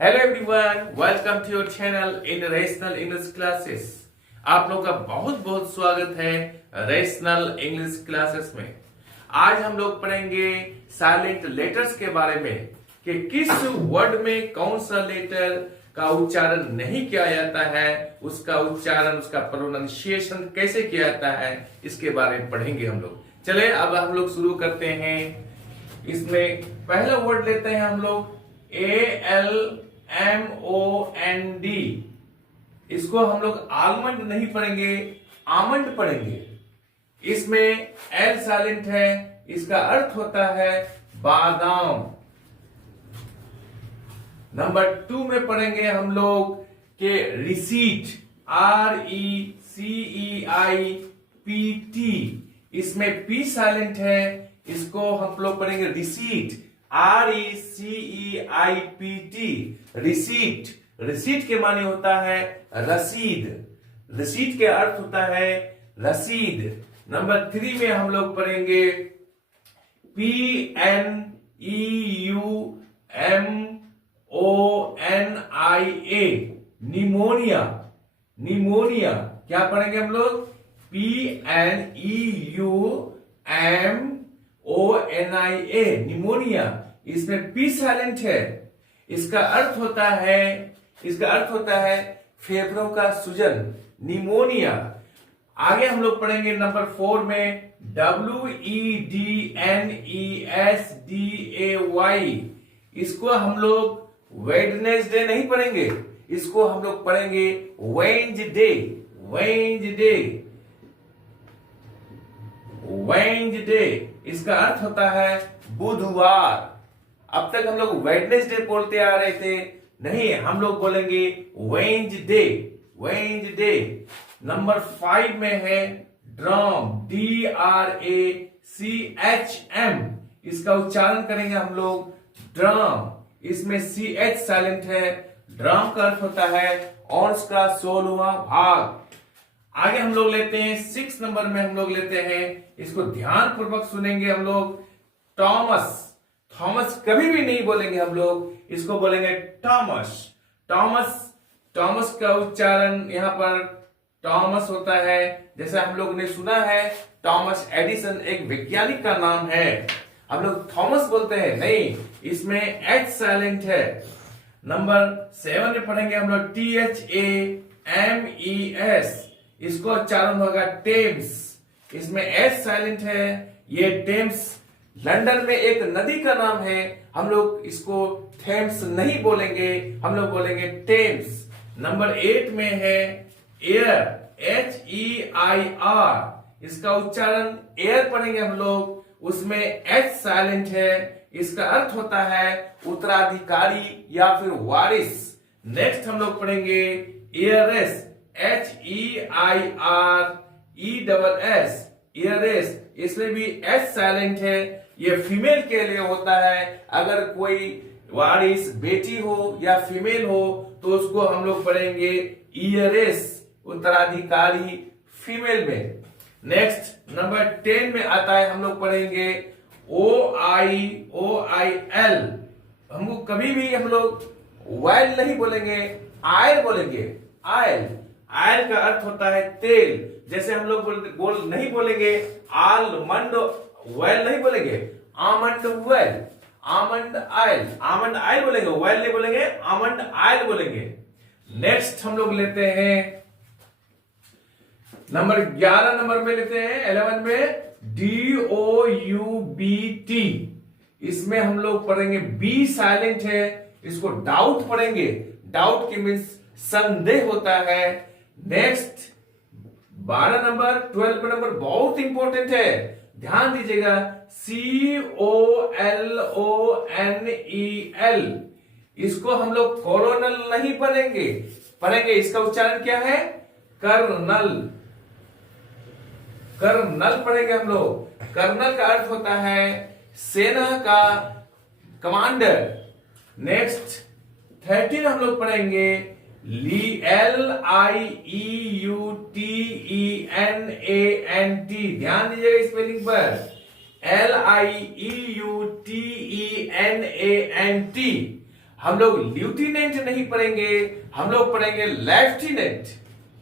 Hello everyone, welcome to your channel in rational English classes. आप लोग का बहुत बहुत स्वागत है रेशनल इंग्लिश क्लासेस में। आज हम लोग पढ़ेंगे साइलेंट लेटर्स के बारे में कि किस वर्ड में कौन सा लेटर का उच्चारण नहीं किया जाता है, उसका उच्चारण, उसका प्रोनाउंसिएशन कैसे किया जाता है, इसके बारे में पढ़ेंगे हम लोग। चले अब हम लोग शुरू करते हैं। इसमें पहला वर्ड लेते हैं हम लोग ALMOND। इसको हम लोग आलमंड नहीं पढ़ेंगे, आमंड पढ़ेंगे। इसमें एल साइलेंट है, इसका अर्थ होता है बादाम। नंबर 2 में पढ़ेंगे हम लोग के रिसीट, RECEIPT। इसमें पी साइलेंट है, इसको हम लोग पढ़ेंगे रिसीट, RECEIPT। रिसीट, रिसीट के माने होता है रसीद, रिसीट के अर्थ होता है रसीद। नंबर 3 में हम लोग पढ़ेंगे PNEUMONIA, निमोनिया। निमोनिया क्या पढ़ेंगे हम लोग? PNEUMONIA, pneumonia. इसमें पी साइलेंट है, इसका अर्थ होता है फेफड़ों का सूजन, निमोनिया। आगे हम लोग पढ़ेंगे नंबर 4 में WEDNESDAY। इसको हम लोग वेडनेसडे नहीं पढ़ेंगे, इसको हम लोग पढ़ेंगे वेंसडे, वेंसडे, वेंसडे। इसका अर्थ होता है बुधवार। अब तक हम लोग वेडनेसडे बोलते आ रहे थे, नहीं, हम लोग बोलेंगे वेंसडे, वेंसडे। नंबर 5 में है ड्रम, DRACHM। इसका उच्चारण करेंगे हम लोग ड्रम। इसमें CH साइलेंट है। ड्रम का अर्थ होता है औंस का 16वां भाग। आगे हम लोग लेते हैं 6 नंबर में हम लोग लेते हैं, इसको ध्यान पूर्वक सुनेंगे हम लोग, टॉमस। थॉमस कभी भी नहीं बोलेंगे हम लोग, इसको बोलेंगे टॉमस, टॉमस। टॉमस का उच्चारण यहां पर टॉमस होता है, जैसे हम लोग ने सुना है टॉमस एडिसन एक वैज्ञानिक का नाम है, हम लोग थॉमस बोलते हैं, नहीं, इसमें एच साइलेंट है। नंबर 7 में पढ़ेंगे हम लोग THAMES। इसको उच्चारण होगा टेम्स। इसमें एस साइलेंट है। ये टेम्स लंदन में एक नदी का नाम है, हम लोग इसको थेम्स नहीं बोलेंगे, हम लोग बोलेंगे टेम्स। नंबर 8 में है एयर, HEIR। इसका उच्चारण एयर पढ़ेंगे हम लोग, उसमें एच साइलेंट है। इसका अर्थ होता है उत्तराधिकारी या फिर वारिस। नेक्स्ट हम लोग पढ़ेंगे एयरस, HEIRESS, एयरस। इसमें भी एच साइलेंट है, ये फीमेल के लिए होता है। अगर कोई वारिस बेटी हो या फीमेल हो तो उसको हम लोग पढ़ेंगे ईयरेस, उत्तराधिकारी फीमेल में। नेक्स्ट नंबर 10 में आता है, हम लोग पढ़ेंगे OIL। हमको कभी भी हम लोग वाइल नहीं बोलेंगे, आयल बोलेंगे, आयल। आयल का अर्थ होता है तेल। जैसे हम लोग नहीं बोलेंगे आलमंड वेल, नहीं बोलेंगे almond well, almond oil, almond oil बोलेंगे, वेल नहीं बोलेंगे, आमंड आयल बोलेंगे। नेक्स्ट हम लोग लेते हैं नंबर 11 नंबर में लेते हैं 11 में DOUBT। इसमें हम लोग पढ़ेंगे बी साइलेंट है, इसको डाउट पढ़ेंगे, डाउट की मीन्स संदेह होता है। नेक्स्ट 12 नंबर 12 नंबर बहुत इंपॉर्टेंट है, ध्यान दीजिएगा, COLONEL। इसको हम लोग कॉलोनल नहीं पढ़ेंगे, इसका उच्चारण क्या है? कर्नल, कर्नल पढ़ेंगे हम लोग। कर्नल का अर्थ होता है सेना का कमांडर। नेक्स्ट 13 हम लोग पढ़ेंगे LIEUTENANT। ध्यान दीजिएगा स्पेलिंग पर, LIEUTENANT। हम लोग ल्यूटिनेंट नहीं पढ़ेंगे, हम लोग पढ़ेंगे लेफ्टिनेंट।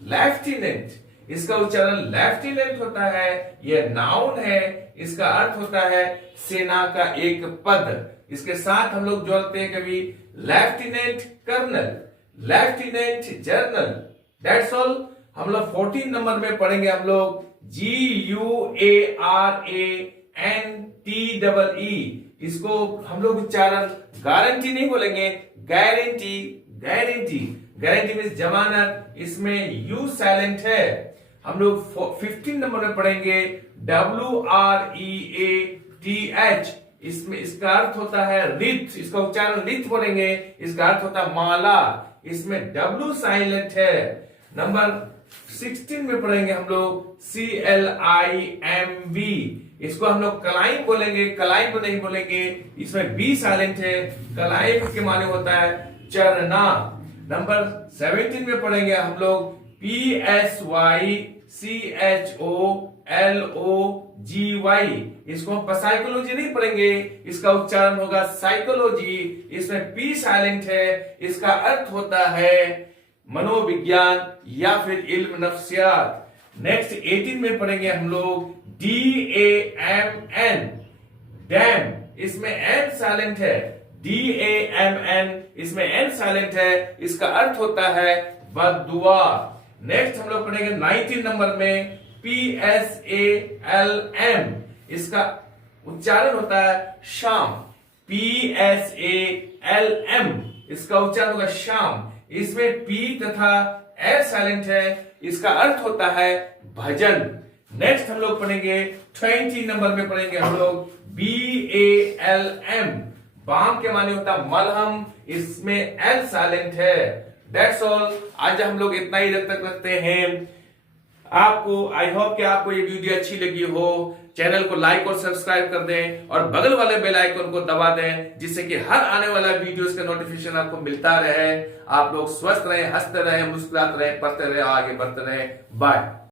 लेफ्टिनेंट इसका उच्चारण लेफ्टिनेंट होता है, यह नाउन है, इसका अर्थ होता है सेना का एक पद। इसके साथ हम लोग जोड़ते हैं कभी lieutenant colonel, lieutenant general. That's all. हम लोग 14 नंबर में पढ़ेंगे हम लोग GUARANTEE। इसको हम लोग उच्चारण गारंटी नहीं बोलेंगे, गारंटी। गारंटी गारंटी मीन्स जमानत, इसमें यू साइलेंट है। हम लोग 15 नंबर में पढ़ेंगे WREATH। इसमें इसका अर्थ होता है रिथ, इसका उच्चारण रिथ बोलेंगे, इसका अर्थ होता है माला, इसमें W साइलेंट है। नंबर 16 में पढ़ेंगे हम लोग CLIMB। इसको हम लोग क्लाइम बोलेंगे, क्लाइम नहीं बोलेंगे, इसमें B साइलेंट है। क्लाइम के माने होता है चढ़ना। नंबर 17 में पढ़ेंगे हम लोग PSYCHOLOGY। इसको हम साइकोलॉजी नहीं पढ़ेंगे, इसका उच्चारण होगा साइकोलॉजी, इसमें P साइलेंट है। इसका अर्थ होता है मनोविज्ञान या फिर इल्म नफ्सियात। नेक्स्ट 18 में पढ़ेंगे हम लोग DAMN, डैम, इसमें N साइलेंट है। DAMN, इसमें N साइलेंट है, इसका अर्थ होता है बद्दुआ। नेक्स्ट हम लोग पढ़ेंगे 19 नंबर में PSALM। इसका उच्चारण होता है शाम, PSALM, इसका उच्चारण होगा शाम। इसमें P तथा L साइलेंट है, इसका अर्थ होता है भजन। नेक्स्ट हम लोग पढ़ेंगे 20 नंबर में पढ़ेंगे हम लोग BALM, बाम के माने होता है मलहम, इसमें L साइलेंट है। That's all. आज हम लोग इतना ही तक रखते हैं। आपको आई होप कि आपको ये वीडियो अच्छी लगी हो। चैनल को लाइक और सब्सक्राइब कर दें और बगल वाले बेल आइकन को दबा दें, जिससे कि हर आने वाला वीडियोस का नोटिफिकेशन आपको मिलता रहे। आप लोग स्वस्थ रहें, हंसते रहें, मुस्कुराते रहें, पढ़ते रहें, आगे बढ़ते रहें। बाय।